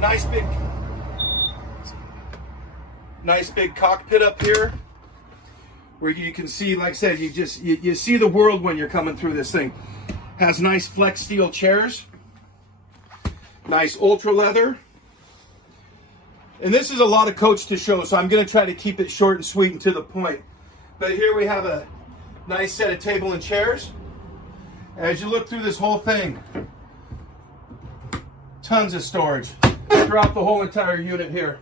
Nice big cockpit up here where you can see, like I said, you see the world when you're coming through this thing. Has nice flex steel chairs, nice ultra leather. And this is a lot of coach to show, so I'm going to try to keep it short and sweet and to the point. But here we have a nice set of table and chairs. As you look through this whole thing, tons of storage throughout the whole entire unit here.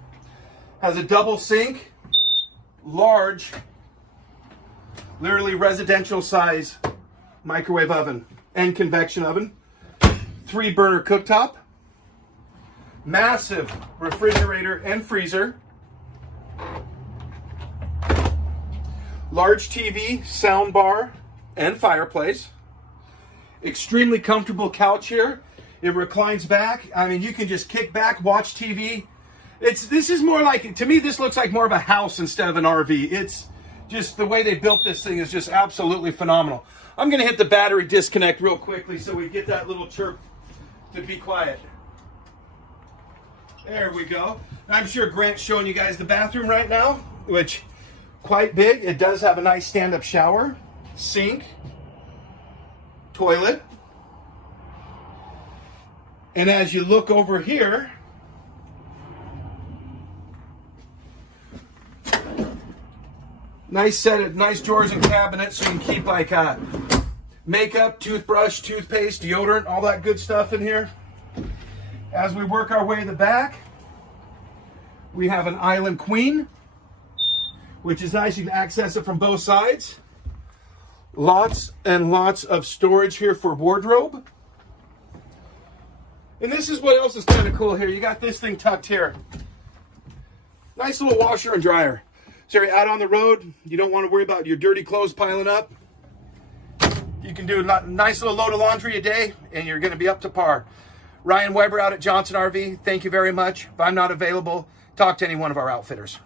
Has a double sink, large, literally residential size microwave oven and convection oven, 3-burner cooktop, massive refrigerator and freezer, large TV, sound bar, and fireplace. Extremely comfortable couch here. It reclines back. I mean, you can just kick back, watch TV. This is more like, to me, this looks like more of a house instead of an RV. It's just the way they built this thing is just absolutely phenomenal. I'm going to hit the battery disconnect real quickly so we get that little chirp to be quiet. There we go. I'm sure Grant's showing you guys the bathroom right now, which quite big. It does have a nice stand-up shower, sink, toilet. And as you look over here, nice set of nice drawers and cabinets so you can keep like makeup, toothbrush, toothpaste, deodorant, all that good stuff in here. As we work our way to the back, we have an island queen, which is nice. You can access it from both sides. Lots and lots of storage here for wardrobe. And this is what else is kind of cool here. You got this thing tucked here. Nice little washer and dryer. So you're out on the road, you don't want to worry about your dirty clothes piling up. You can do a nice little load of laundry a day, and you're going to be up to par. Ryan Weber out at Johnson RV, thank you very much. If I'm not available, talk to any one of our outfitters.